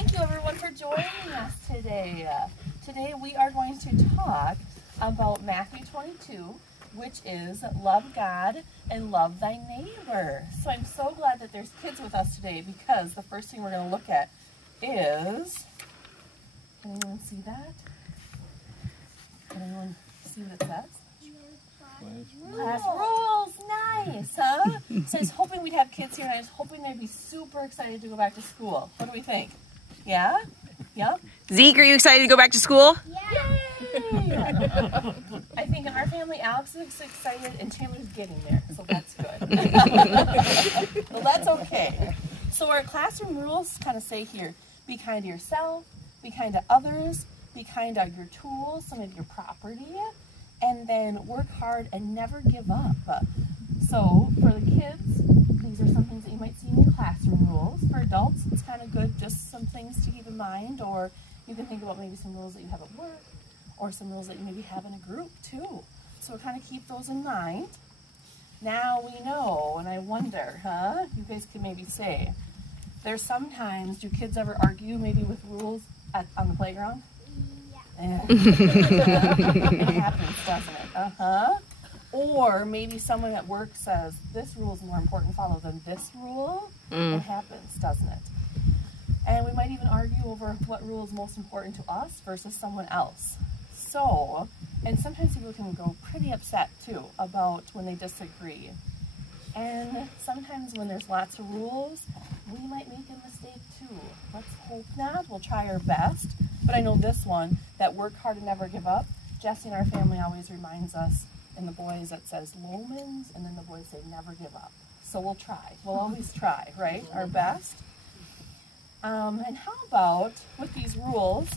Thank you everyone for joining us today. Today we are going to talk about Matthew 22, which is love God and love thy neighbor. So I'm so glad that there's kids with us today, because the first thing we're going to look at is, can anyone see that? Can anyone see what it says? Class rules. Nice, huh? So I was hoping we'd have kids here, and I was hoping they'd be super excited to go back to school. What do we think? Yeah? Yep. Zeke, are you excited to go back to school? Yeah. Yay! I think in our family, Alex is excited and Chandler's getting there, so that's good. Well, that's okay. So our classroom rules kind of say here, be kind to yourself, be kind to others, be kind to your tools, some of your property, and then work hard and never give up. So for the kids, these are some things that you might see in your classroom rules. For adults, it's kind of good, just some things to keep in mind, or you can think about maybe some rules that you have at work, or some rules that you maybe have in a group too. So kind of keep those in mind. Now we know, and I wonder, you guys can maybe say, there's sometimes, do kids ever argue maybe with rules on the playground? Yeah. It happens, doesn't it? Or maybe someone at work says, this rule is more important to follow than this rule. It happens, doesn't it? And we might even argue over what rule is most important to us versus someone else. So, and sometimes people can go pretty upset too about when they disagree. And sometimes when there's lots of rules, we might make a mistake too. Let's hope not. We'll try our best. But I know this one, that work hard and never give up. Jesse in our family always reminds us, and the boys, that says Lohmann's, and then the boys say never give up. So we'll try. We'll always try, right? Our best. And how about with these rules,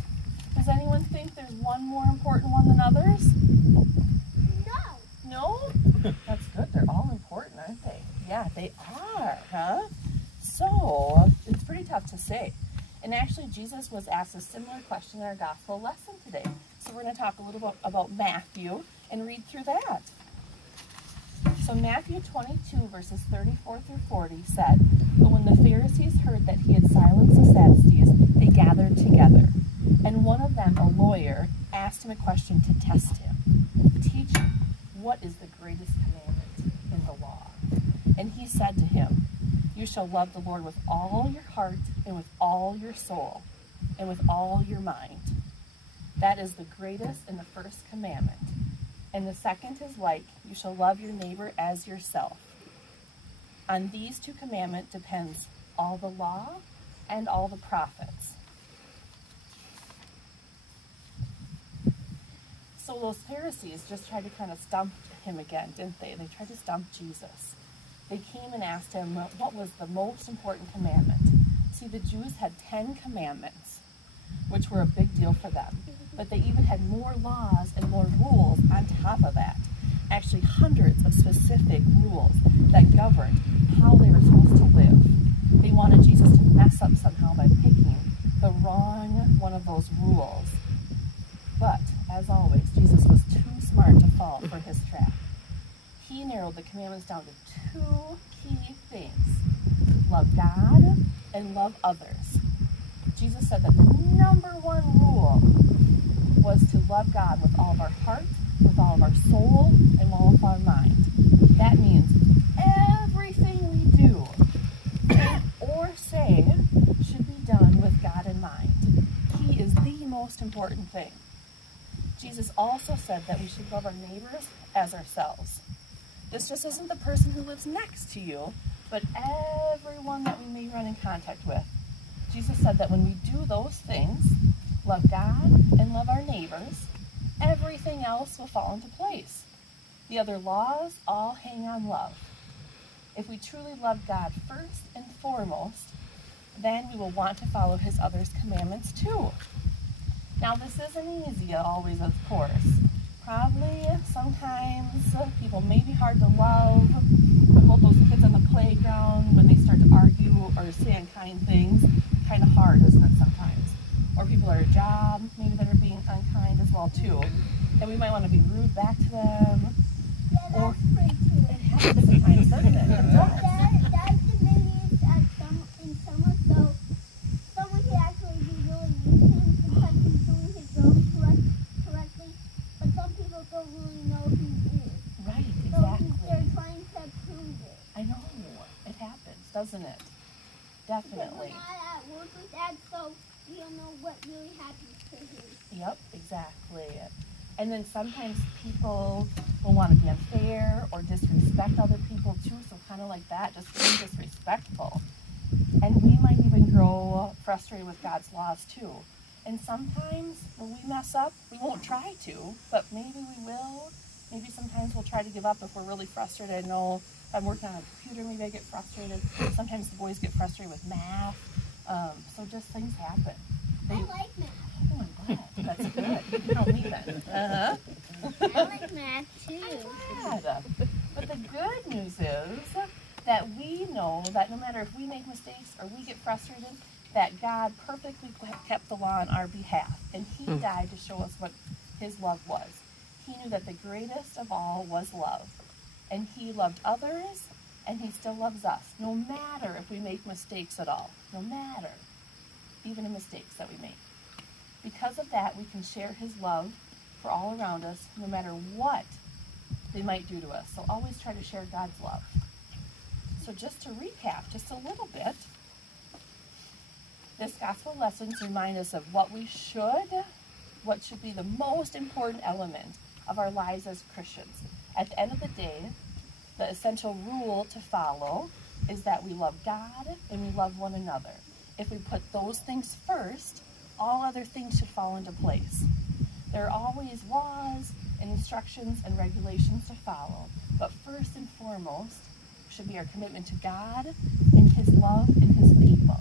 does anyone think there's one more important one than others? No. No? That's good. They're all important, aren't they? Yeah, they are, huh? So it's pretty tough to say. And actually, Jesus was asked a similar question in our gospel lesson today. So we're going to talk a little bit about Matthew and read through that. So Matthew 22, verses 34 through 40 said, "But when the Pharisees heard that he had silenced the Sadducees, they gathered together. And one of them, a lawyer, asked him a question to test him. 'Teacher, what is the greatest commandment in the law?' And he said to him, 'You shall love the Lord with all your heart and with all your soul and with all your mind. That is the greatest and the first commandment. And the second is like, you shall love your neighbor as yourself. On these two commandments depends all the law and all the prophets.'" So those Pharisees just tried to kind of stump him again, didn't they? They tried to stump Jesus. They came and asked him what was the most important commandment. See, the Jews had 10 commandments, which were a big deal for them. But they even had more laws and more rules on top of that. Actually, hundreds of specific rules that governed how they were supposed to live. They wanted Jesus to mess up somehow by picking the wrong one of those rules. But, as always, Jesus was too smart to fall for his trap. He narrowed the commandments down to 2 key things: love God and love others. Jesus said that the #1 rule was to love God with all of our heart, with all of our soul, and all of our mind. That means everything we do, think, or say should be done with God in mind. He is the most important thing. Jesus also said that we should love our neighbors as ourselves. This just isn't the person who lives next to you, but everyone that we may run in contact with. Jesus said that when we do those things, love God and love our neighbors, everything else will fall into place. The other laws all hang on love. If we truly love God first and foremost, then we will want to follow his other commandments too. Now, this isn't easy always, of course. Probably sometimes people may be hard to love. What about those kids on the playground when they start to argue or say unkind things? Kind of hard, isn't it, sometimes? Or people at a job, maybe that are being unkind as well too. And we might want to be rude back to them. Yeah, or it happens sometimes, doesn't it? It does. That's the maybe in summer, so someone could actually doesn't it? Definitely. We're not at work with Dad, so we don't know what really happens to him. Yep, exactly. And then sometimes people will want to be unfair or disrespect other people too, so kind of like that, just being disrespectful. And we might even grow frustrated with God's laws too. And sometimes when we mess up, we won't try to, but maybe we will. Maybe sometimes we'll try to give up if we're really frustrated. I know if I'm working on a computer, maybe I get frustrated. Sometimes the boys get frustrated with math. So just things happen. I like math. Oh, I'm glad. That's good. You don't need that. I like math too. Good. But the good news is that we know that no matter if we make mistakes or we get frustrated, that God perfectly kept the law on our behalf. And He died to show us what His love was. He knew that the greatest of all was love. And He loved others, and He still loves us, no matter if we make mistakes at all. No matter. Even the mistakes that we make. Because of that, we can share His love for all around us, no matter what they might do to us. So always try to share God's love. So just to recap just a little bit, this gospel lessons remind us of what should be the most important element of our lives as Christians. At the end of the day, the essential rule to follow is that we love God and we love one another. If we put those things first, all other things should fall into place. There are always laws and instructions and regulations to follow, but first and foremost should be our commitment to God and His love and His people.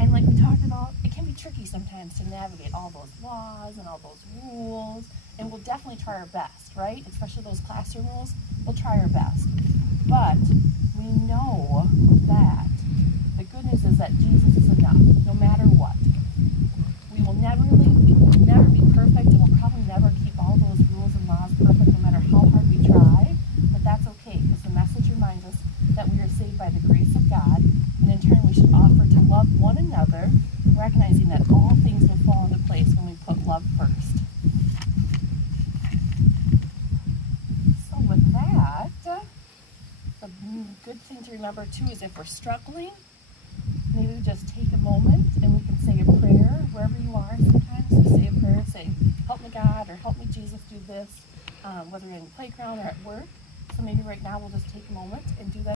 And like we talked about, it can be tricky sometimes to navigate all those laws and all those rules, and we'll definitely try our best, right? Especially those classroom rules, we'll try our best. But we know that the good news is that Jesus is enough, no matter what. We will never be perfect, and we'll probably never keep all those rules and laws perfect, no matter how hard we try. But that's okay, because the message reminds us that we are saved by the grace of God, and in turn we should offer to love one another, recognizing that all things will fall into place when we put love first. So with that, the good thing to remember too is if we're struggling, maybe just take a moment and we can say a prayer wherever you are. Sometimes you say a prayer, say, help me God, or help me Jesus do this, whether you're in the playground or at work. So maybe right now we'll just take a moment and do that.